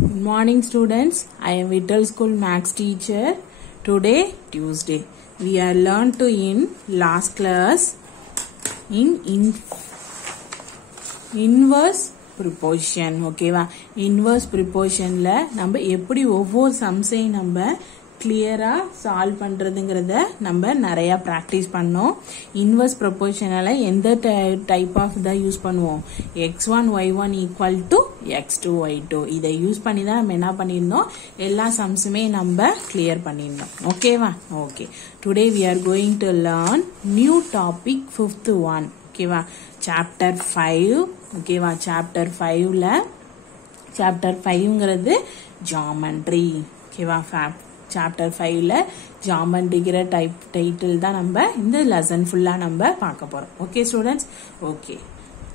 Good morning students. I am Vittal School Maths teacher. Today Tuesday. We are learned to in last class in inverse proportion. Okay va? Inverse proportion la நம்ம எப்படி ஒவ்வொரு சம்ஸையும் நம்ம கிளியரா solve பண்றதுங்கறத நம்ம நிறைய practice பண்ணோம். Inverse ப்ரொபோர்ஷனால எந்த type of தான் யூஸ் பண்ணுவோம்? x1 y1 equal to x2 y2 இதை யூஸ் பண்ணி தான் நம்ம என்ன பண்ணிருந்தோம்? எல்லா சம்ஸுமே நம்ம கிளியர் பண்ணிருந்தோம். ஓகேவா? Okay. Today we are going to learn new topic fifth one. ஓகேவா? chapter 5. ஓகேவா? chapter 5ல chapter 5ங்கிறது geometry. ஓகேவா? chapter 5ல geometry டைட்டில் தான் நம்ம இந்த லெசன் ஃபுல்லா நம்ம பார்க்க போறோம். Okay students? Okay,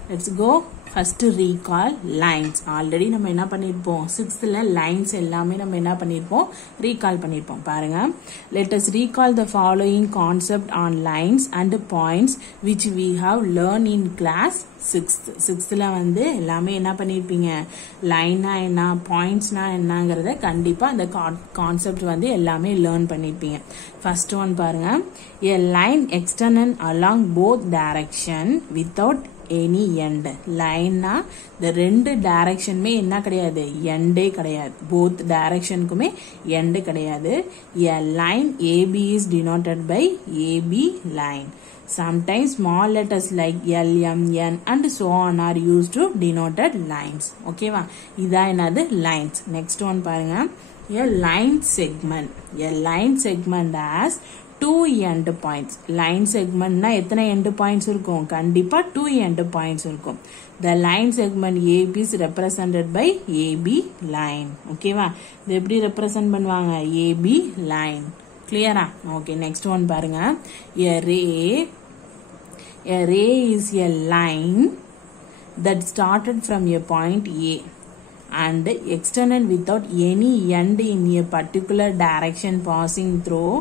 let's go. First recall lines. Already நம்ம என்ன பண்ணிருப்போம்? 6th லைன்ஸ் எல்லாமே நம்ம என்ன பண்ணிருப்போம்? ரீகால் பண்ணிருப்போம். பாருங்க. Let us recall the following concept on lines and points which we have learned in class 6th வந்து எல்லாமே என்ன பண்ணிருப்பீங்க? லைனா என்ன, பாயிண்ட்ஸ்னா என்னங்கறத கண்டிப்பா அந்த கான்செப்ட் வந்து எல்லாமே லேர்ன் பண்ணிருப்பீங்க. ஃபர்ஸ்ட் ஒன் பாருங்க. A line extended along both direction without any end. லைன்னா இந்த ரெண்டு டைரக்ஷனுமே என்ன கிடையாது? எண்டே கிடையாது. போத் டைரக்ஷனுக்குமே எண்டு கிடையாது. A line AB is denoted by AB line. Sometimes small letters like L, M, N and so on are used to denoted lines. ஓகேவா? இதான் என்னது? Lines. Next one பாருங்க. A line segment. A line segment has two end points. line segment na எத்தனை end points இருக்கும்? கண்டிப்பா 2 end points இருக்கும். The line segment AB is represented by AB line. ஓகேவா? இது எப்படி ரெப்ரசன்ட் பண்ணுவாங்க? AB line. கிளியரா? ஓகே, நெக்ஸ்ட் ஒன் பாருங்க. A ray is a line that started from a point A and extended without any end in a particular direction passing through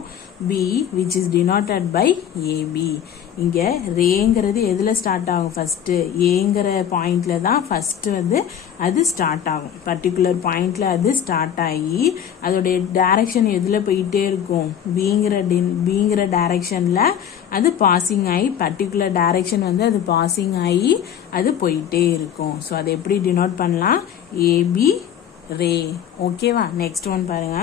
B which is denoted by AB. இங்க ரேங்கிறது எதுல start ஆகும்? First ஏங்கிற பாயிண்ட்ல தான் first வந்து அது start ஆகும். Particular பாயிண்ட்ல அது ஸ்டார்ட் ஆகி அதோடைய டைரக்ஷன் எதுல போயிட்டே இருக்கும்? பிங்கிற டைரக்ஷன்ல அது பாசிங் ஆகி பர்டிகுலர் டைரக்ஷன் வந்து அது பாசிங் ஆகி அது போயிட்டே இருக்கும். ஸோ அதை எப்படி டினோட் பண்ணலாம்? AB ray. ஓகேவா? நெக்ஸ்ட் ஒன் பாருங்க.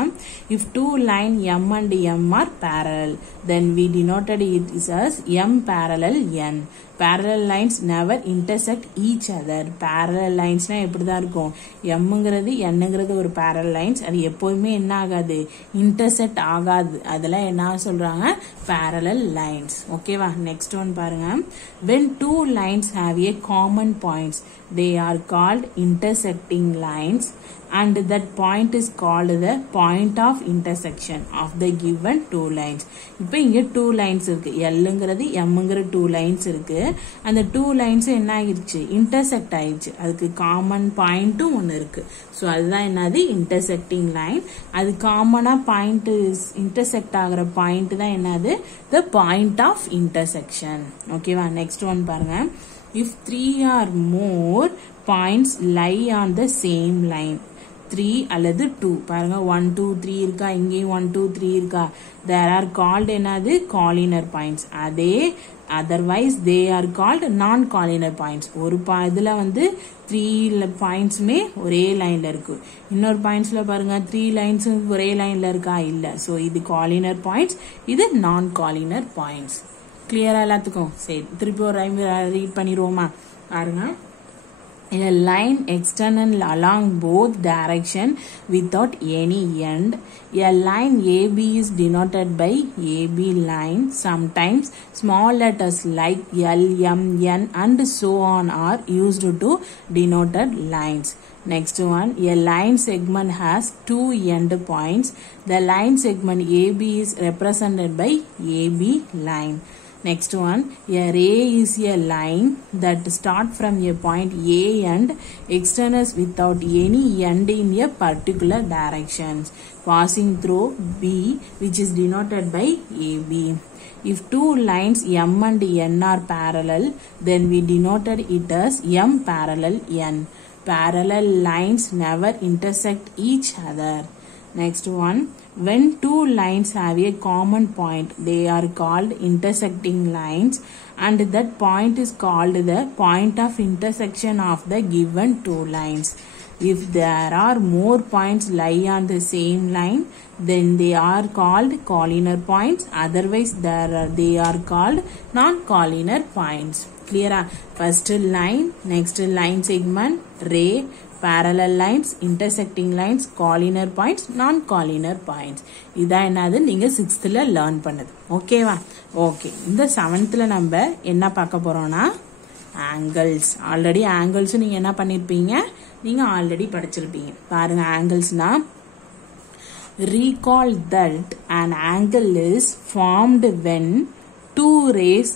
If two line M and M are parallel, then we denoted it as M parallel N. Parallel lines never intersect each other. Parallel linesனா எப்படிதான் இருக்கும்? Mங்கிறது Nங்கிறது ஒரு parallel lines. அது எப்போதுமே என்ன ஆகாது? intersect ஆகாது. அதெல்லாம் என்ன சொல்றாங்க? parallel lines. ஓகேவா? நெக்ஸ்ட் ஒன் பாருங்க. When two lines have a common points, they are called intersecting lines. And that point is called the point of intersection of the given two lines. இப்போ இங்க two lines இருக்கு. Lங்கிறது Mங்கிற two lines இருக்கு. அந்த two lines என்ன ஆகிருச்சு? intersect ஆயிடுச்சு. அதுக்கு common பாயிண்ட்டும் ஒன்னு இருக்கு. ஸோ அதுதான் என்னது? intersecting line. அது காமனா பாயிண்ட் intersect ஆகிற பாயிண்ட் தான் என்னது? the point of intersection. ஓகேவா? நெக்ஸ்ட் ஒன் பாருங்க. If 3 or more points lie on the same line, 3 அல்லது 2 பாருங்க, 1 2 3 இருக்கா? இங்கேயும் 1 2 3 இருக்கா? there are called என்னது? collinear points. அதே otherwise they are called non collinear points. ஒரு இதுல வந்து 3 பாயிண்ட்ஸ்மே ஒரே லைன்ல இருக்கு. இன்னொரு பாயிண்ட்ஸ்ல பாருங்க 3 லைன்ஸ் ஒரே லைன்ல இருக்கா? இல்ல. சோ இது collinear points, இது non collinear points. கிளியரா எல்லாத்துக்கும்? சரி, திருப்பி ஒரு டைம் ரீட் பண்ணிடுவோமா? பாருங்க. A line extended along both direction without any end. A line AB is denoted by AB line. Sometimes small letters like L, M, N and so on are used to denoted lines. Next one, a line segment has two end points. The line segment AB is represented by AB line. Next one, a ray is a line that start from a point A and extends without any end in a particular direction, passing through B which is denoted by AB. If two lines M and N are parallel, then we denoted it as M parallel N. parallel lines never intersect each other. Next one, when two lines have a common point, they are called intersecting lines, and that point is called the point of intersection of the given two lines. If there are more points lie on the same line, then they are called collinear points. Otherwise, they are called non-collinear points. Clear? First line, next line segment, ray, parallel lines, intersecting lines, collinear points, non-collinear points. இதான் என்னது நீங்க 6th learn பண்ணது. ஓகேவா? Okay. இந்த 7th நம்ம என்ன பார்க்க போறோம்னா angles. ஆல்ரெடி angles நீங்க என்ன பண்ணிருப்பீங்க? நீங்க ஆல்ரெடி படிச்சிருப்பீங்க. பாருங்க angles-னா recall that an angle is formed when two rays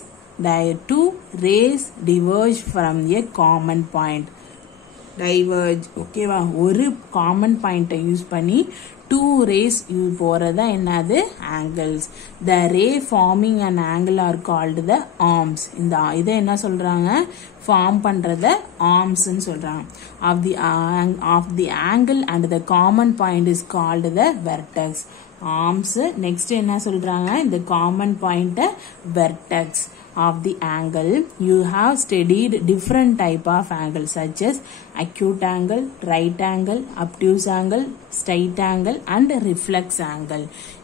diverge from a common point. Diverge. ஓகேவா? ஒரு காமன் பாயிண்ட்டை யூஸ் பண்ணி டூ ரேஸ் போறதா என்னது angles. The ray forming an angle are called the arms. இந்த இதை என்ன சொல்றாங்க? ஃபார்ம் பண்றத armsன்னு சொல்றாங்க. Of the angle and the common point is called the vertex. Arms. Next என்ன சொல்றாங்க? இந்த common point vertex of the angle. You have studied different type of angles such as acute angle, right angle, obtuse angle, straight angle and reflex angle.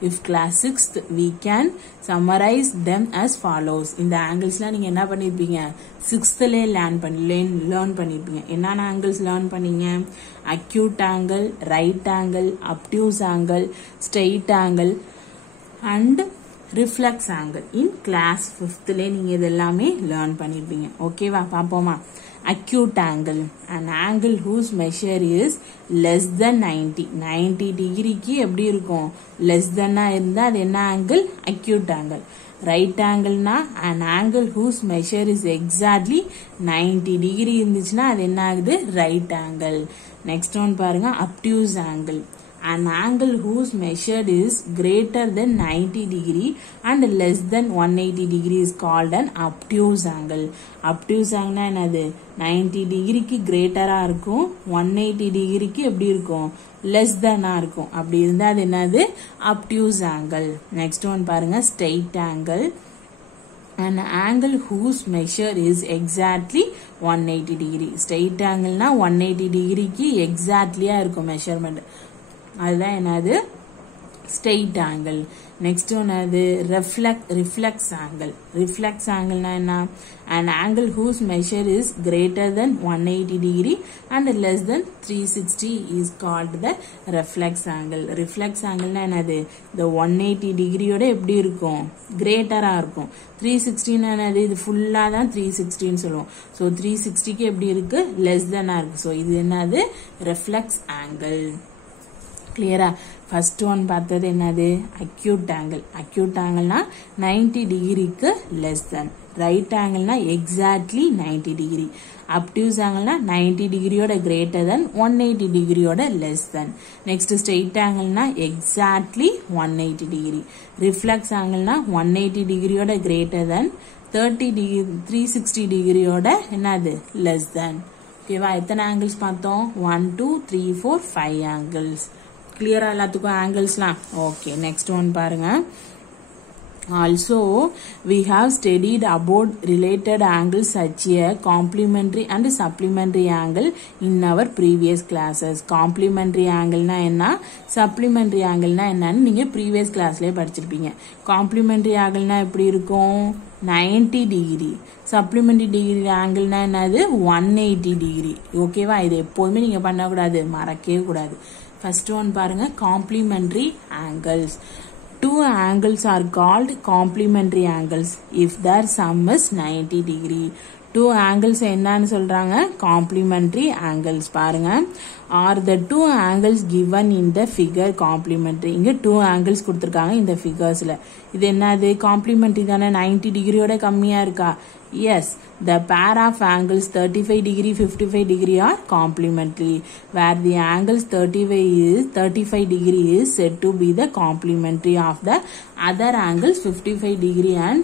If class 6th, we can summarize them as follows. இந்த angles-ல நீங்க என்ன பண்ணிருப்பீங்க? 6th-லே learn பண்ணிருப்பீங்க. என்னென்ன angles learn பண்ணீங்க? acute angle, right angle, obtuse angle, straight angle and reflex angle. In class 5th நீங்க இதெல்லாமே learn பண்ணிருப்பீங்க. ஓகேவா? பாப்போமா? acute angle, an angle whose measure is less than 90 டிகிரிக்கு எப்படி இருக்கும்? less than இருந்தா அது என்ன angle? acute angle. right angle-னா an angle whose measure is exactly 90 degree இருந்துச்சுன்னா அது என்ன ஆகுது? right angle. next one பாருங்க, obtuse angle. An angle whose measured is greater than 90 degree and less than 180 degree is called an obtuse angle. Obtuse angle என்னது? 90 டிகிரிக்கு கிரேட்டரா இருக்கும், 180 டிகிரிக்கு எப்படி இருக்கும்? less than இருக்கும். அப்படி இருந்தா அது என்னது? obtuse angle. next one பாருங்க, straight angle. An angle whose measure is exactly 180 degree. straight angle னா 180 டிகிரிக்கு எக்ஸாக்ட்லியா இருக்கும் மெஷர்மெண்ட். அதுதான் என்னது? straight angle. next one அது reflex angle. reflex angle னா என்ன? an angle whose measure is greater than 180 degree and less than 360 is called the reflex angle. reflex angle னா என்னது? இந்த 180 டிகிரியோட எப்படி இருக்கும்? கிரேட்டரா இருக்கும். 360 னா என்னது? இது ஃபுல்லா தான் 360 ன்னு சொல்லுவோம். சோ 360க்கு எப்படி இருக்கு? less than இருக்கு. சோ இது என்னது? reflex angle. கிளியரா? ஃபர்ஸ்ட் ஒன் பார்த்தது என்னது? acute angle. acute angle-னா 90 டிகிரிக்கு less than. right angle-னா exactly 90 degree. obtuse angle-னா 90 டிகிரியோட greater than, 180 டிகிரியோட less than. next straight angle-னா exactly 180 degree. reflex angle-னா 180 டிகிரியோட greater than, 30 degree 360 டிகிரியோட என்னது? less than. ஓகேவா? எத்தனை ஆங்கிள்ஸ் பார்த்தோம்? 1 2 3 4 5 ஆங்கிள்ஸ். கிளியரா எல்லாத்துக்கும் ஆங்கிள்ஸ்லாம்? ஓகே. நெக்ஸ்ட் ஒன் பாருங்க. Also, we have studied about related angles such as complementary and supplementary angle in our previous classes. Complementary angle na enna, supplementary angle na enna நீங்க previous classலயே படிச்சிருப்பீங்க. Complementary angle na எப்படி இருக்கும்? 90 degree. Supplementary degree angle na என்னது? 180 degree. ஓகேவா? இது எப்போதுமே நீங்க பண்ணக்கூடாது, மறக்கவே கூடாது. First one பாருங்க, complementary angles. Two angles are called complementary angles if their sum is 90 degree. Two angles என்னன்னு சொல்றாங்க? complementary angles. பாருங்க, are the two angles given in the figure complementary? இங்க two angles கொடுத்திருக்காங்க இந்த figuresல. இது என்னது? complementary தானே? 90 டிகிரியோட கம்மியா இருக்கா? Yes, the pair of angles 35 degree 55 degree are complementary, where the angles 35 degree is said to be the complementary of the other angles 55 degree and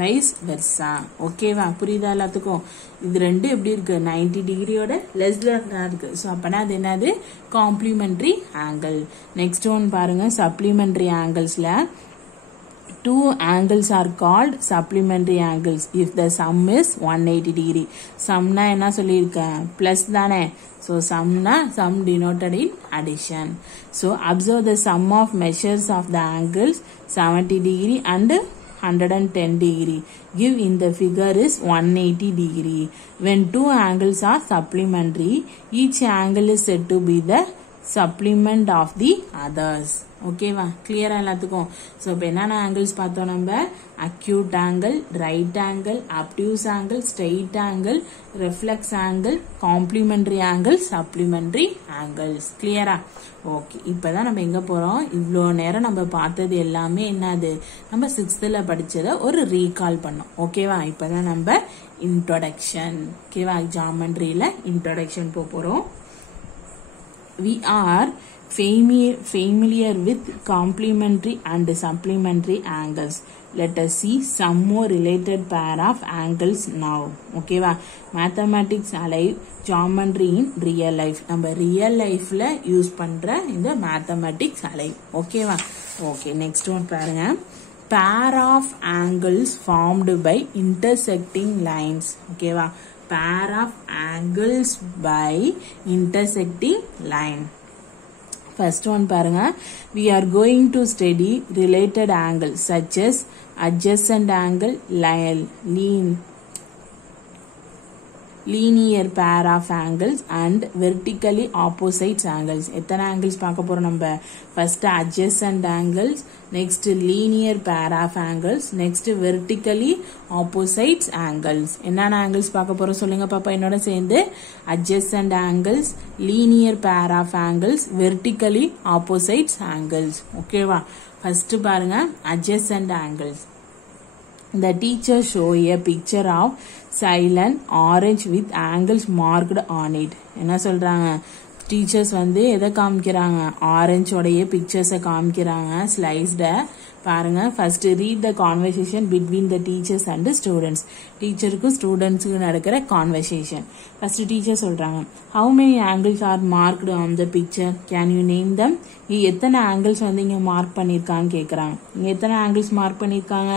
vice versa. ஓகேவா? புரியுதா எல்லாத்துக்கும்? இது ரெண்டு எப்படி இருக்கு? 90 டிகிரியோட லெஸ் தான் இருக்கு. ஸோ அப்பனா அது என்னது? Complementary angle. நெக்ஸ்ட் ஒன் பாருங்க, supplementary ஆங்கிள்ஸ்ல two angles are called supplementary angles if the sum is 180 degree. Sum na enna sollirken? Plus தானே. So sum na sum denoted in addition. So observe the sum of measures of the angles 70 degree and 110 degree. Give in the figure is 180 degree. When two angles are supplementary, each angle is said to be the supplement of the others. ஓகேவா? கிளியரா எல்லாத்துக்கும்? So இப்போ என்னென்ன angles பார்த்தோம் நம்ம? Acute angle, right angle, obtuse angle, straight angle, reflex angle, complementary angle, supplementary angles. கிளியரா? Okay. இப்போதான் நம்ம எங்க போறோம்? இவ்வளோ நேரம் நம்ம பார்த்தது எல்லாமே என்னது? நம்ம 6th படிச்சதை ஒரு ரீகால் பண்ணோம். ஓகேவா? இப்போதான் நம்ம இன்ட்ரோடக்ஷன். ஓகேவா? ஜாமெண்ட்ரியில இன்ட்ரோடக்ஷன் போறோம். We are familiar with complementary and supplementary angles. Let us see some more related pair of angles now. Okay va? Mathematics alive, geometry in real life. நம்ம real lifeல யூஸ் பண்ற இந்த mathematics alive. Okay va? Okay. Next one பாருங்க. Pair of angles formed by intersecting lines. Okay va? Pair of angles by intersecting line. First one பாருங்க. We are going to study related angles such as adjacent angle, linear pair of angles and vertically opposite angles. எத்தனை angles பார்க்க போறோம் நம்ம? First adjacent angles, next linear pair of angles, next vertically opposite angles. என்னென்ன angles பார்க்க போறோம் சொல்லுங்க பாப்பா என்னோட சேர்ந்து? Adjacent angles, linear pair of angles, vertically opposite angles. ஓகேவா? First பாருங்க adjacent angles. The teacher show a picture of silent orange with angles marked on it. என்ன சொல்றாங்க? டீச்சர்ஸ் வந்து எதை காமிக்கிறாங்க? ஆரஞ்சோடைய பிக்சர்ஸை காமிக்கிறாங்க ஸ்லைஸ்ட. பாருங்க. First read the conversation between the teachers and students. டீச்சருக்கும் ஸ்டூடெண்ட்ஸுக்கு நடக்கிற கான்வர்சேஷன். ஃபர்ஸ்ட் டீச்சர் சொல்றாங்க, how many angles are marked on the picture, can you name them? எத்தனை ஆங்கிள்ஸ் வந்து இங்க மார்க் பண்ணிருக்கான்னு கேக்குறாங்க. இங்க எத்தனை ஆங்கிள்ஸ் மார்க் பண்ணிருக்காங்க?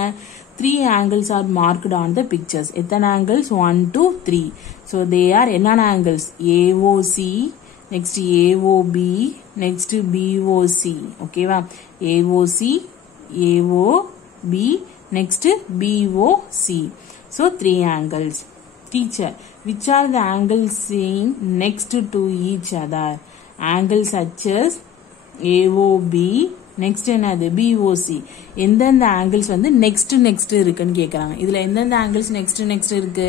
3 angles are marked on the pictures. எத்தனை angles? 1, 2, 3. So they are என்னென்ன angles? AOC, next AOB, next BOC. ஓகேவா? AOC, AOB, next BOC. So 3 angles. Teacher, which are the angles seen next to each other? Angles such as AOB, next என்னது? BOC. எந்தெந்த angles வந்து next இருக்குன்னு கேக்குறாங்க. இதுல எந்தெந்த angles next இருக்கு?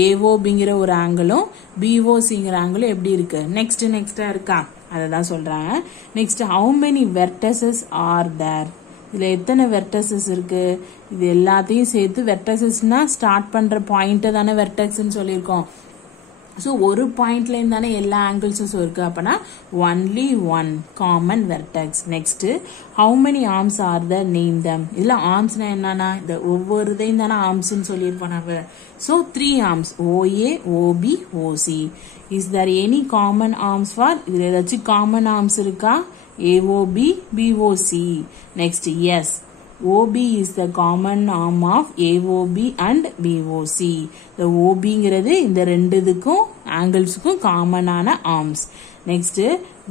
AOBங்கிற ஒரு ஆங்கிளும் BOCங்கிற ஆங்கிளும் எப்படி இருக்கு? நெக்ஸ்டா இருக்கா? அததான் சொல்றாங்க. Next how many vertices are there? இதுல எத்தனை வெர்டசஸ் இருக்கு? இது எல்லாத்தையும் சேர்த்து வெர்டசஸ்னா ஸ்டார்ட் பண்ற பாயிண்ட் தானே வெர்டெக்ஸ்ன்னு சொல்லியிருக்கோம். ஸோ ஒரு பாயிண்ட்ல இருந்தானே எல்லா ஆங்கிள்ஸும் இருக்கு. அப்பனா only one common vertex. Next how many arms R the name தம்? இதுல ஆர்ம்ஸ்னா என்னன்னா இந்த ஒவ்வொரு இதையும் தானே ஆர்ம்ஸ்ன்னு சொல்லியிருப்போம் நம்ம. So 3 arms OA, OB, OC. Is there any common arms for? இதுல ஏதாச்சும் காமன் ஆர்ம்ஸ் இருக்கா? AOB, BOC. Next yes, OB is the common arm of AOB and BOC. The OBங்கிறது இந்த ரெண்டுதுக்கும் ஆங்கிள்ஸுக்கும் காமனான arms. Next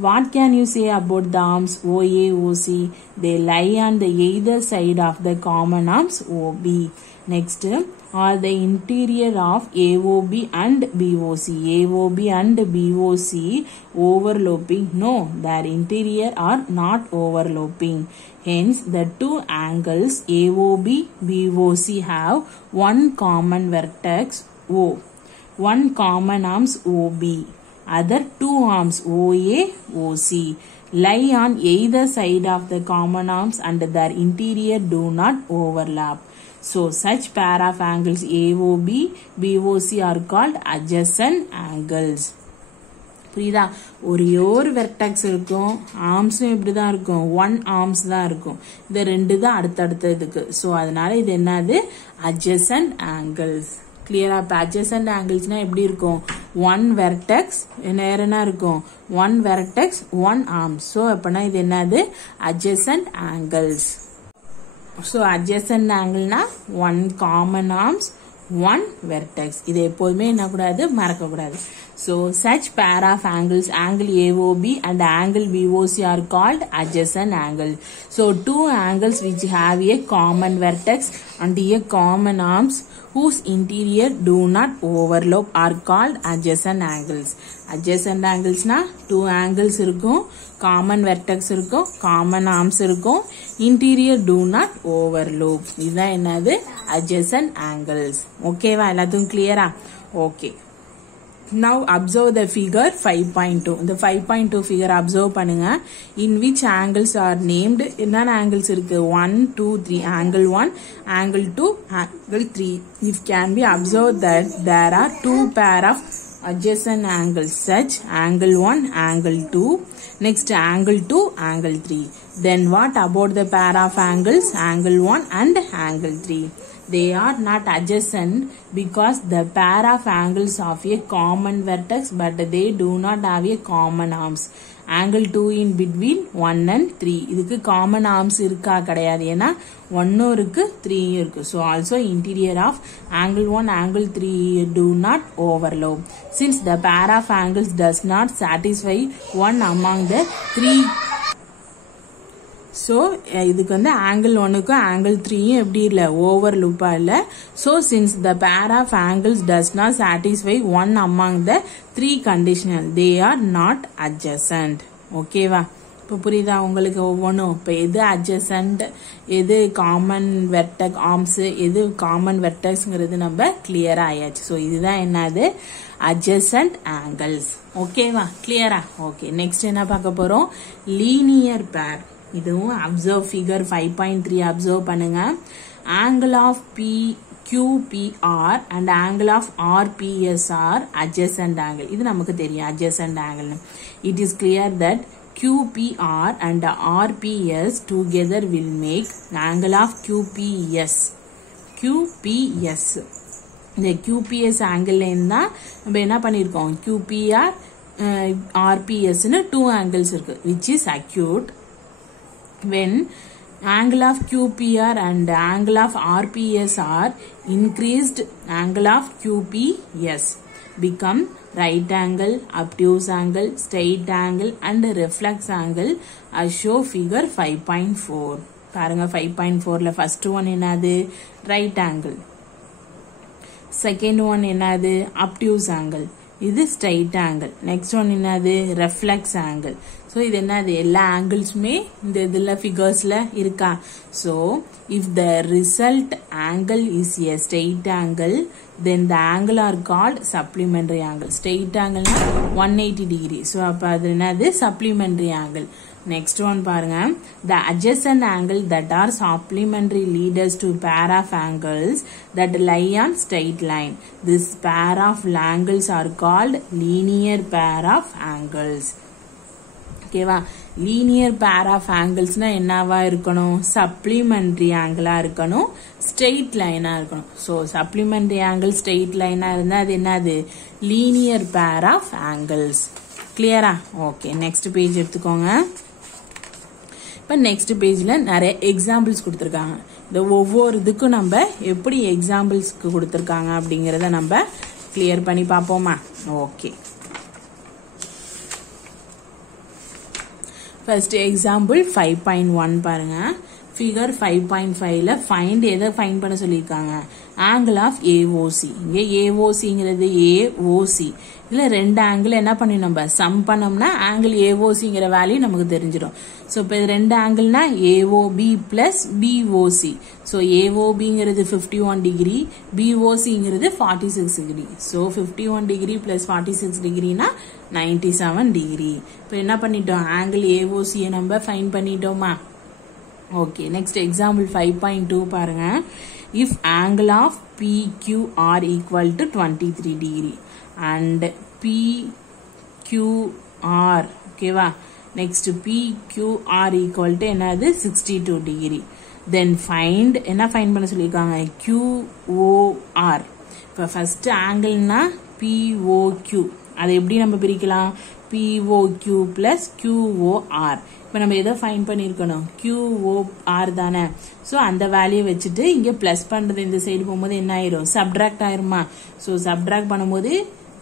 what can you say about the arms OA, OC? They lie on the either side of the common arms OB. Next, are the interior of AOB and BOC? AOB and BOC overlapping? No, their interior are not overlapping. Hence, the two angles AOB, BOC have one common vertex O, one common arms OB. Other two arms OA, OC lie on either side of the common arms and their interior do not overlap. So, such pair of angles AOB, BOC are called adjacent angles. புரியுதா? ஒரே ஒரு vertex இருக்கும், ஆர்ம்ஸும் இப்படி தான் இருக்கும், 1 arms தான் இருக்கும். இது 2 தான் அடுத்தடுத்ததுக்கு. ஸோ அதனால இது என்னது? adjacent angles. கிளியரா? இப்போ adjacent anglesனா எப்படி இருக்கும்? 1 வெர்டெக்ஸ் வேற என்ன இருக்கும்? 1 வெர்டெக்ஸ் 1 ஆர்ம். ஸோ அப்பனா இது என்னது? adjacent angles. So adjacent angleனா 1 common arms 1 vertex. இது எப்போதுமே என்ன கூடாது? மறக்க கூடாது. So such pair of angles, angle AOB and angle BOC are called adjacent angle. So two angles which have a common vertex and a common arms whose interior do not overlap are called adjacent angles. Adjacent angles na two angles இருக்கும், common vertex இருக்கும், common arms இருக்கும், interior do not overlap. இதுதான் என்னது? adjacent angles. Okay வா? எல்லாத்துக்கும் clear-ஆ? Okay. Now observe the figure 5.2. இந்த 5.2 figure observe பண்ணுங்க. In which angles are named? என்னென்ன angles இருக்கு? 1, 2, 3. Angle 1, angle 2, angle 3. If can be observed that there are two pair of adjacent angles such angle 1, angle 2. Next angle 2, angle 3. Then what about the pair of angles? Angle 1 and angle 3. They are not adjacent because the pair of angles of a common vertex but they do not have a common arms. Angle 2 in between 1 and 3. இதுக்கு common arms இருக்கா? கிடையாது. ஏன்னா 1 இருக்கு 3 இருக்கு. So also interior of angle 1, angle 3 do not overlap. Since the pair of angles does not satisfy one among the 3. So இதுக்கு வந்து angle 1க்கும் angle 3யும் எப்படி இல்லை? overlap இல்லை. So since the pair of angles does not satisfy one among the 3 conditional, they are not adjacent. ஓகேவா? இப்போ புரியுதா உங்களுக்கு ஒவ்வொன்றும்? இப்போ எது adjacent, எது காமன் வெர்டெக்ஸ் ஆர்ம்ஸ், எது காமன் வெர்டெக்ஸ்ங்கிறது நம்ம கிளியரா ஆயாச்சு. ஸோ இதுதான் என்னது? adjacent angles. ஓகேவா? கிளியரா? ஓகே. நெக்ஸ்ட் என்ன பார்க்க போறோம்? Linear pair. இதுவும் அப்சர்வ் ஃபிகர் 5.3 அப்சர்வ் பண்ணுங்க. Angle of QPR and angle of RPS are adjacent angle. இது நமக்கு தெரியும் adjacent angle. It is clear that QPR and RPS together will make angle of QPS. இந்த QPS angle இருந்தா நம்ம என்ன பண்ணிருக்கோம்? QPR RPS னு 2 angles இருக்கு, which is acute. When angle of QPR and angle of RPS are increased, angle of QPS become right angle, obtuse angle, straight angle and reflex angle as show figure 5.4. பாருங்க 5.4ல first one என்னது? right angle. second one என்னது? obtuse angle. இது straight angle. next one என்னது? reflex angle. so இது என்னது? எல்லா ஆங்கிள்ஸுமே இந்த இதுல ஃபிகர்ஸ்ல இருக்கா? so if the result angle is a straight angle, then the angle are called supplementary angle. straight angle 180 degree. so அப்ப அது என்னது? supplementary angle. next one பாருங்க. the adjacent angle that are supplementary leaders to pair of angles that lie on straight line. This pair of angles are called linear pair of angles. ஓகேவா? Linear pair of ஆங்கிள்ஸ்னா என்னவா இருக்கணும்? Supplementary ஆங்கிளா இருக்கணும், straight லைனா இருக்கணும். So supplementary angle straight லைனா இருந்தா அது என்னது? Linear pair of angles. கிளியரா? ஓகே. நெக்ஸ்ட் பேஜ் எடுத்துக்கோங்க. இப்போ நெக்ஸ்ட் பேஜ்ல நிறைய எக்ஸாம்பிள்ஸ் கொடுத்துருக்காங்க. இந்த ஒவ்வொரு இதுக்கும் நம்ம எப்படி எக்ஸாம்பிள்ஸ்க்கு கொடுத்துருக்காங்க அப்படிங்கிறத நம்ம கிளியர் பண்ணி பார்ப்போமா? ஓகே. ஃபர்ஸ்ட் எக்ஸாம்பிள் 5.1 பாருங்க. ஃபிகர் 5.5ல ஃபைண்ட் எதை ஃபைண்ட் பண்ண சொல்லியிருக்காங்க? Angle of AOC. இங்கே AOCங்கிறது AOC. இதுல ரெண்டு ஆங்கிள் என்ன பண்ணி நம்ம சம் பண்ணோம்னா ஆங்கிள் AOCங்கிற வேல்யூ நமக்கு தெரிஞ்சிடும். ஸோ இப்போ இது ரெண்டு ஆங்கிள்னா AOB பிளஸ் BOC. ஸோ AOBங்கிறது 51 டிகிரி, BOCங்கிறது 46 டிகிரி. ஸோ 51 டிகிரி பிளஸ் 46 டிகிரினா 97 டிகிரி. இப்போ என்ன பண்ணிட்டோம்? ஆங்கிள் AOCயை நம்ம ஃபைண்ட் பண்ணிட்டோமா? ஓகே. நெக்ஸ்ட் எக்ஸாம்பிள் 5.2 பாருங்க. if angle of PQR equal to 23 degree and PQ QR. ஓகேவா? நெக்ஸ்ட் PQR equal to என்னது 62 டிகிரி. தென் ஃபைண்ட் என்ன ஃபைண்ட் பண்ண சொல்லியிருக்காங்க? QOR. இப்போ ஃபர்ஸ்ட் ஆங்கிள்னா POQ. அதை எப்படி நம்ம பிரிக்கலாம்? POQ plus QOR. இப்போ நம்ம எதை ஃபைண்ட் பண்ணியிருக்கணும்? QOR தானே. ஸோ அந்த வேல்யூ வச்சுட்டு இங்கே ப்ளஸ் பண்ணுறது இந்த சைடு போகும்போது என்ன ஆயிரும்? சப்ட்ராக்ட் ஆயிருமா? ஸோ சப்ட்ராக்ட் பண்ணும்போது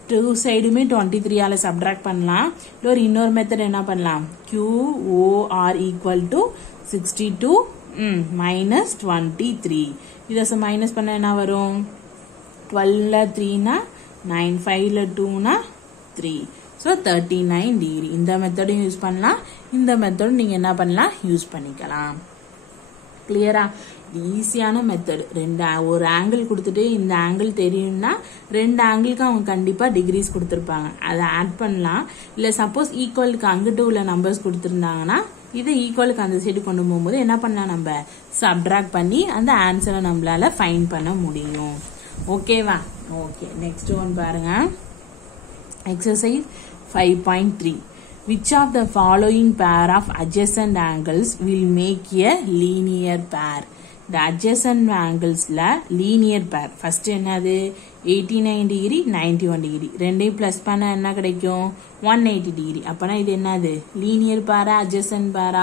டூ சைடுமே 23ஆல சப்ட்ராக்ட் பண்ணலாம். இல்லை இன்னொரு மெத்தட் என்ன பண்ணலாம்? QOR equal to 62 minus 23. இதை மைனஸ் பண்ண என்ன வரும்? 12ல 3னா 9, 5ல 2னா 3. So 39 degree. இந்த மெத்தடும் யூஸ் பண்ணலாம், இந்த மெத்தடும் நீங்கள் என்ன பண்ணலாம்? யூஸ் பண்ணிக்கலாம். கிளியரா? ஈஸியான மெத்தட். ஒரு ஆங்கிள் கொடுத்துட்டு இந்த ஆங்கிள் தெரியும்னா 2 ஆங்கிளுக்கு அவங்க கண்டிப்பாக டிகிரிஸ் கொடுத்துருப்பாங்க. அதை ஆட் பண்ணலாம். இல்லை சப்போஸ் ஈக்குவலுக்கு அங்கிட்டு உள்ள நம்பர்ஸ் கொடுத்துருந்தாங்கன்னா இதை ஈக்குவலுக்கு அந்த சைடு கொண்டு போகும்போது என்ன பண்ணலாம்? நம்ம சப்ட்ராக்ட் பண்ணி அந்த ஆன்சரை நம்மளால ஃபைண்ட் பண்ண முடியும். ஓகேவா? ஓகே, நெக்ஸ்ட் ஒன் பாருங்க. Exercise 5.3. Which of the following pair of adjacent angles will make a linear pair? The adjacent angles la linear pair. First என்னது? 89 degree 91 degree. ரெண்டையும் பிளஸ் பண்ண என்ன கிடைக்கும்? 180 degree. அப்பனா இது என்னது? linear pair adjacent pair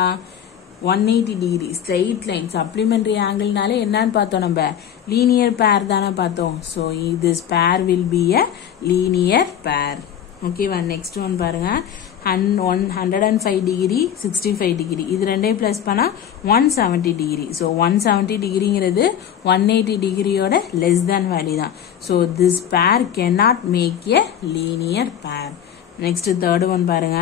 180 degree straight line supplementary angle நாலே என்னன்னு பார்த்தோம்? நம்ம linear pair தானே பார்த்தோம். So this pair will be a linear pair. ஓகேவா? நெக்ஸ்ட் ஒன் பாருங்க. 105 டிகிரி 65 டிகிரி. இது ரெண்டையும் பிளஸ் பண்ணா 170 டிகிரி. ஸோ 170 டிகிரிங்கிறது 180 டிகிரியோட லெஸ் தேன் வேல்யூ தான். So this pair cannot make a linear pair. Next third one பாருங்க.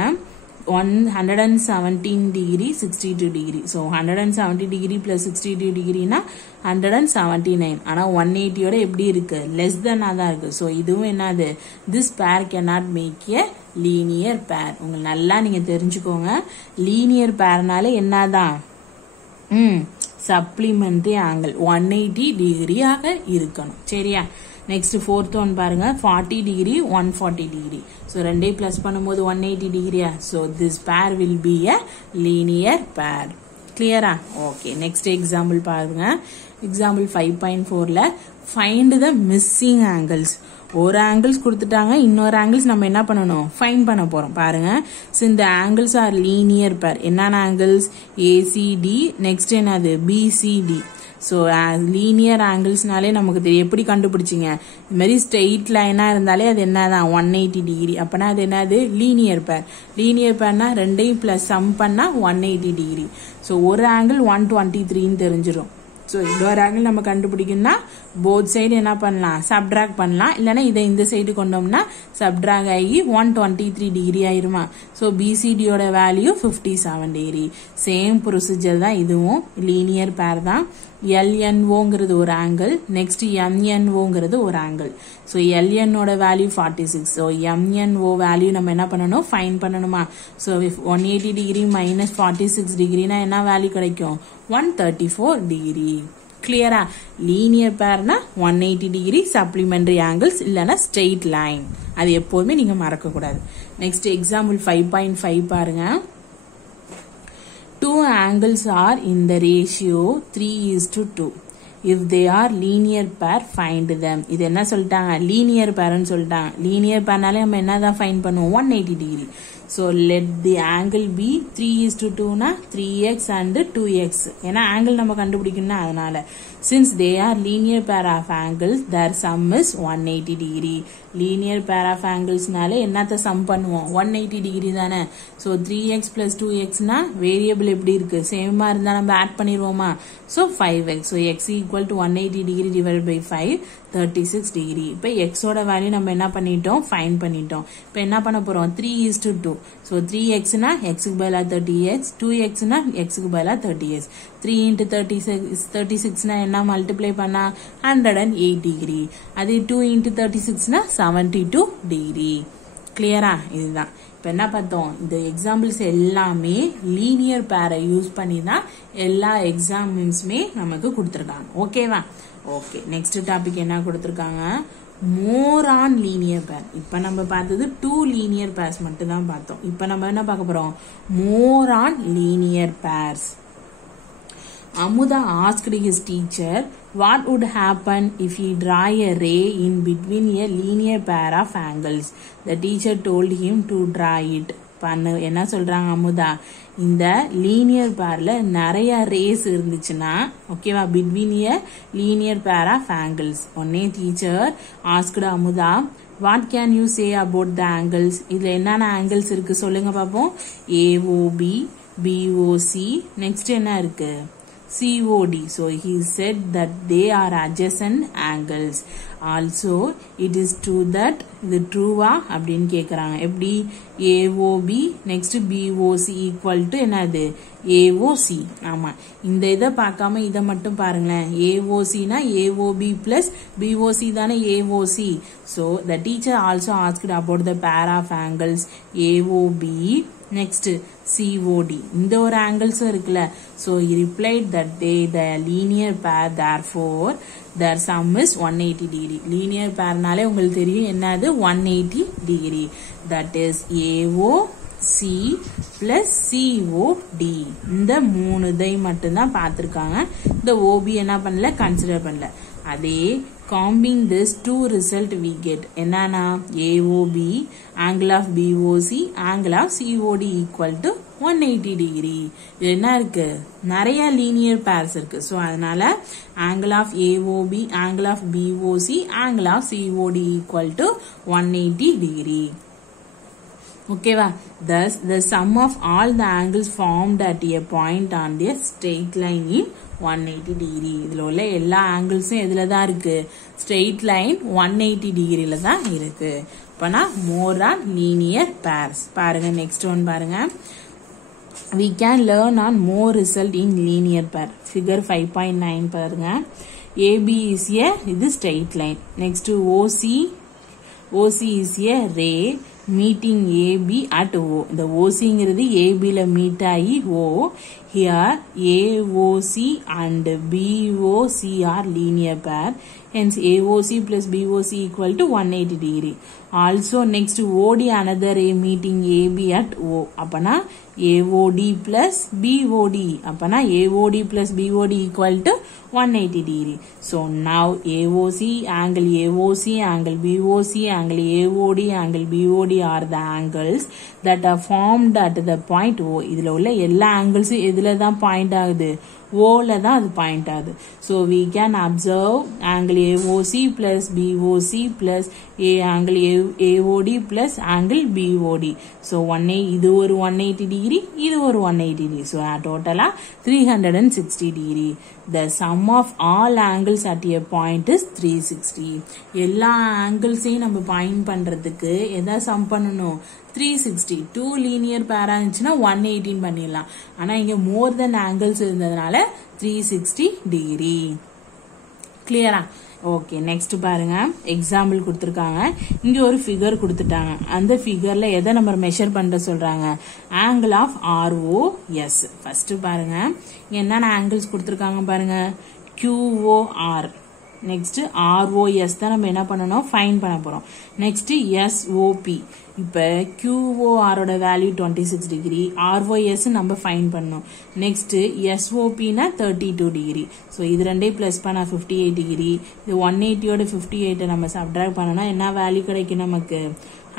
117 degree 62 degree. So 170 degree plus 62 டிகிரினா 179. ஆனால் 180யோட எப்படி இருக்கு? லெஸ் தென் தான் இருக்கு. ஸோ இதுவும் என்னது? This pair cannot make a linear pair. உங்களுக்கு நல்லா நீங்க தெரிஞ்சுக்கோங்க. லீனியர் பேர்னால என்னதான்? சப்ளிமெண்டரி ஆங்கிள் 180 டிகிரியாக இருக்கணும். சரியா? நெக்ஸ்ட் ஃபோர்த் ஒன் பாருங்க. 40 டிகிரி 140 டிகிரி. ஸோ ரெண்டையும் பிளஸ் பண்ணும்போது 180 டிகிரியா? So this pair will be a linear pair. கிளியரா? ஓகே, நெக்ஸ்ட் எக்ஸாம்பிள் பாருங்க. எக்ஸாம்பிள் 5.4ல ஃபைண்ட் த மிஸ்ஸிங் ஆங்கிள்ஸ். ஒரு ஆங்கிள்ஸ் கொடுத்துட்டாங்க, இன்னொரு ஆங்கிள்ஸ் நம்ம என்ன பண்ணணும்? ஃபைண்ட் பண்ண போறோம். பாருங்க. ஸோ இந்த ஆங்கிள்ஸ் ஆர் லீனியர் பேர். என்னென்ன ஆங்கிள்ஸ்? ஏசிடி. நெக்ஸ்ட் என்னது? பிசிடி. ஸோ லீனியர் ஆங்கிள்ஸ்னாலே நமக்கு தெரியும். எப்படி கண்டுபிடிச்சிங்க? இது மாதிரி ஸ்ட்ரெயிட் லைனா இருந்தாலே அது என்னதான்? 180 டிகிரி. அப்பனா அது என்னது? Linear pair. லீனியர் பேர்னா ரெண்டையும் பிளஸ் சம் பண்ணா 180 டிகிரி. ஸோ ஒரு ஆங்கிள் 123ன்னு தெரிஞ்சிடும். ஸோ இன்னொரு ஆங்கிள் நம்ம கண்டுபிடிக்கணும்னா போத் சைடு என்ன பண்ணலாம்? சப்ட்ராக்ட் பண்ணலாம். இல்லைன்னா இதை இந்த சைடு கொண்டோம்னா சப்ட்ராக்ட் ஆகி 123 டிகிரி ஆயிருமா? ஸோ பிசிடியோட வேல்யூ 57 டிகிரி. சேம் ப்ரொசீஜர் தான் இதுவும். லீனியர் பேர் தான். LNOங்கிறது ஒரு ஆங்கிள். நெக்ஸ்ட் MNOங்கிறது ஒரு ஆங்கிள். ஸோ LNஓட வேல்யூ 46. ஸோ MNO வேல்யூ நம்ம என்ன பண்ணணும்? ஃபைண்ட் பண்ணணுமா? ஸோ 180 டிகிரி மைனஸ் 46 டிகிரினா என்ன வேல்யூ கிடைக்கும்? 134 டிகிரி. கிளியரா? லீனியர் பேர்னா 180 டிகிரி சப்ளிமெண்டரி ஆங்கிள்ஸ், இல்லைன்னா ஸ்ட்ரெயிட் லைன். அது எப்போதுமே நீங்க மறக்க கூடாது. நெக்ஸ்ட் எக்ஸாம்பிள் 5.5 பாருங்க. Two angles are in the ratio 3:2. If they are linear pair, find them. இது என்ன சொல்லிட்டாங்க? லீனியர் பேர்னு சொல்லிட்டாங்க. லீனியர் பேர்னாலே நம்ம என்னதான் ஃபைண்ட் பண்ணுவோம்? 180 degree. So let the angle be 3:2னா 3x and 2x. ஏன்னா ஆங்கிள் நம்ம கண்டுபிடிக்கணும்னா அதனால. Since they are linear pair of angles, their sum is 180 degree. Linear pair of angles-நாலே என்னத்த sum பண்ணுவோம்? 180 degree தானே. So 3x plus 2xனா variable எப்படி இருக்கு? சேமா இருந்தா நம்ம add பண்ணிடுவோமா? So 5x. So x equal to 180 degree divided by 5, 36 degree. இப்போ x ஓட வேல்யூ நம்ம என்ன பண்ணிட்டோம்? ஃபைண்ட் பண்ணிட்டோம். இப்போ என்ன பண்ண போறோம்? 3:2. So 3xனா xக்கு பதிலா 30x, 2xனா xக்கு பதிலா 30x. 3 into 36னா என்ன மல்டிப்ளை பண்ணா 108 டிகிரி. அதே 2 into 36னா 72 டிகிரி. கிளியரா? இதுதான். இப்போ என்ன பார்த்தோம்? இந்த எக்ஸாம்பிள்ஸ் எல்லாமே லீனியர் பேரை யூஸ் பண்ணி தான் எல்லா எக்ஸாம்பிள்ஸுமே நமக்கு கொடுத்துருக்காங்க. ஓகேவா? ஓகே, நெக்ஸ்ட் டாபிக் என்ன கொடுத்துருக்காங்க? more on linear pair. இப்போ நம்ம பார்த்தது 2 linear pairs மட்டும் தான் பார்த்தோம். இப்போ நம்ம என்ன பார்க்க போறோம்? more on linear pairs. Amuda asked his teacher what would happen if he draw a ray in between a linear pair of angles. The teacher told him to draw it. என்ன சொல்றாங்க அமுதா, இந்த லீனியர் பேர்ல நிறைய rays இருந்துச்சுன்னா ஓகேவா, between a linear pair of angles. உடனே teacher asked Amudha what can you say about the angles, இதுல என்னென்ன ஆங்கிள்ஸ் இருக்கு சொல்லுங்க பாப்போம். ஏஓபி, பிஓசி, நெக்ஸ்ட் என்ன இருக்கு, COD. So he said that they are adjacent angles. Also it is true that இது ட்ரூவா அப்படின்னு கேக்குறாங்க. எப்படி, AOB next BOC equal to என்னது, AOC. ஆமா, இந்த இதை பார்க்காம இதை மட்டும் பாருங்களேன். AOC னா AOB plus BOC தானே AOC. So the teacher also asked about the pair of angles AOB next COD. இந்த ஒரு ஆங்கிள்ஸும் இருக்குல்ல. So he replied that they the linear pair, therefore their sum is 180 degree. linear pairனாலே உங்களுக்கு தெரியும் என்னது, 180 degree. that is AOC plus COD. இந்த மூணு இதை மட்டும்தான் பார்த்திருக்காங்க. இந்த OB என்ன பண்ணல, கன்சிடர் பண்ணல. அதே combing this two result we get என்னன்னா, AOB angle of BOC angle of COD equal to 180 degree. இது என்ன இருக்கு, நிறைய linear pairs இருக்கு. so அதனால angle of AOB angle of BOC angle of COD equal to 180 degree. ஓகேவா. thus the sum of all the angles formed at a point on the straight line in 180 degree. இதுல உள்ள எல்லா ஆங்கிள்ஸும் எதுல தான் இருக்கு, straight line 180 டிகிரில தான் இருக்கு. அப்பனா more on linear pairs. பாருங்க நெக்ஸ்ட் ஒன் பாருங்க. we can learn on more result in linear pair. figure 5.9 பாருங்க. AB is a இது straight line. next OC is a ray meeting AB at O. இந்த OCங்கிறது ABல meet ஆகி O. Here AOC and BOC are linear pair. Hence AOC plus BOC equal to 180 degree. Also next OD another ray meeting AB at O. அப்பனா AOD plus BOD. அப்பனா AOD plus BOD equal to 180 degree. So now AOC, angle AOC, angle BOC, angle AOD, angle BOD are the angles that are formed at the point O. இதுல உள்ள எல்லா angles எதுல தான் point ஆகுது, ஓல தான் அது பாயிண்ட் ஆகுது. so we can observe angle AOC plus BOC plus angle AOD plus angle BOD. so இது ஒரு 180 degree, இது ஒரு 180 degree. so டோட்டலா 360 degree. the sum of all angles at a point is 360. எல்லா ஆங்கிள்ஸையும் நம்ம பாயிண்ட் பண்றதுக்கு எதை சம் பண்ணணும், 360. 2 linear pair இருந்துச்சுன்னா 118 பண்ணிடலாம். ஆனா இங்க மோர் தென் ஆங்கிள்ஸ் இருந்ததுனால 360 degree. கிளியரா? ஓகே, நெக்ஸ்ட் பாருங்க. எக்ஸாம்பிள் கொடுத்துருக்காங்க. இங்க ஒரு ஃபிகர் கொடுத்துட்டாங்க. அந்த ஃபிகர்ல எதை நம்ம மெஷர் பண்ற சொல்றாங்க, ஆங்கிள் ஆஃப் ROS. ஃபர்ஸ்ட் பாருங்க, இங்க என்னென்ன ஆங்கிள்ஸ் கொடுத்துருக்காங்க பாருங்க. QOR, நெக்ஸ்ட் ROS தான் நம்ம என்ன பண்ணணும், ஃபைண்ட் பண்ண போறோம். Next SOP. இப்ப QOR ஓட வேல்யூ 26 டிகிரி, ROS நம்ம ஃபைண்ட் பண்ணணும். நெக்ஸ்ட் SOP னா 32 டிகிரி. சோ இது ரெண்டே பிளஸ் பண்ணா 58 டிகிரி. இது 180 ஓட 58 நம்ம சப்ட்ராக்ட் பண்ணனா என்ன வேல்யூ கிடைக்கும் நமக்கு,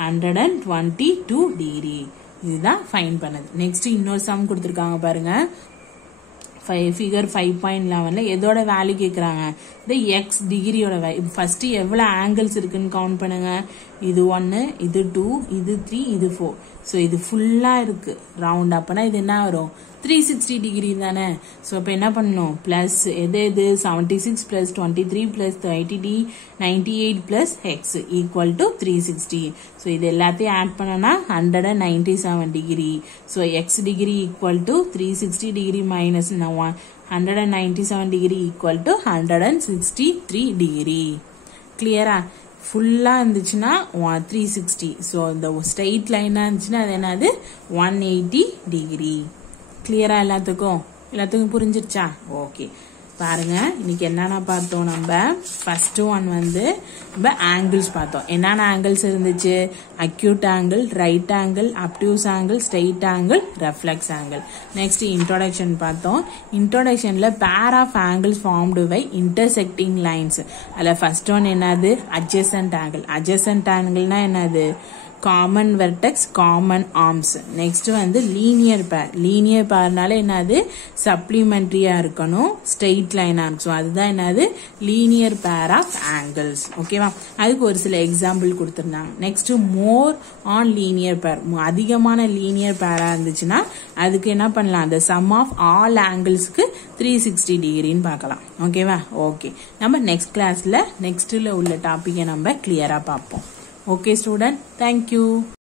122 டிகிரி. இதுதான் ஃபைண்ட் பண்ணது. நெக்ஸ்ட் இன்னொரு சம் கொடுத்திருக்காங்க பாருங்க. figure 5.11 எதோட வேல்யூ கேக்குறாங்க, இந்த x டிகிரியோட வேல்யூ. ஃபர்ஸ்ட் எவ்வளவு ஆங்கிள்ஸ் இருக்குன்னு கவுண்ட் பண்ணுங்க. இது 1, இது 2, இது 3, இது 4. சோ இது ஃபுல்லா இருக்கு ரவுண்ட். அப்பனா இது என்ன வரும், 360 டிகிரி தானே. சோ அப்ப என்ன பண்ணணும், பிளஸ் எது 76 plus 23 plus 30 98 plus x equal to 360. So இது எல்லாத்தையும் ஆட் பண்ணனா 197 degree. So x degree equal to 360 degree minus 197 degree equal to 163 degree. கிளியரா? ஃபுல்லா இருந்துச்சுன்னா 360. சோ இந்த ஸ்ட்ரெயிட் லைனா இருந்துச்சுன்னா அது என்னது, 180 டிகிரி. கிளியரா? எல்லாத்துக்கும் புரிஞ்சிருச்சா? ஓகே. பாருங்க இன்னைக்கு என்னென்ன பார்த்தோம் நம்ம ஃபர்ஸ்ட் ஒன் வந்து நம்ம ஆங்கிள்ஸ் பார்த்தோம். என்னென்ன ஆங்கிள்ஸ் இருந்துச்சு? Acute angle, right angle, obtuse angle, straight angle, reflex angle. Next introduction பார்த்தோம். இன்ட்ரோடக்ஷன்ல pair of angles formed by intersecting lines. அதில் ஃபர்ஸ்ட் ஒன் என்னது? Adjacent angle. அட்ஜசன்ட் ஆங்கிள்னா என்னது? Common vertex, common arms. Next வந்து லீனியர் பேர். லீனியர் பேர்னால என்னது? சப்ளிமெண்ட்ரியா இருக்கணும், ஸ்ட்ரெயிட் லைனா இருக்கும். அதுதான் என்னது? Linear pair of angles. ஓகேவா? அதுக்கு ஒரு சில எக்ஸாம்பிள் கொடுத்துருந்தாங்க. நெக்ஸ்ட் மோர் ஆன் லீனியர் பேர். அதிகமான லீனியர் பேரா இருந்துச்சுன்னா அதுக்கு என்ன பண்ணலாம்? அந்த சம் ஆஃப் ஆல் ஆங்கிள்ஸ்க்கு 360 டிகிரின்னு பார்க்கலாம். ஓகேவா? ஓகே, நம்ம நெக்ஸ்ட் கிளாஸ்ல நெக்ஸ்ட்ல உள்ள டாபிக்கை நம்ம கிளியரா பார்ப்போம். Okay student, thank you.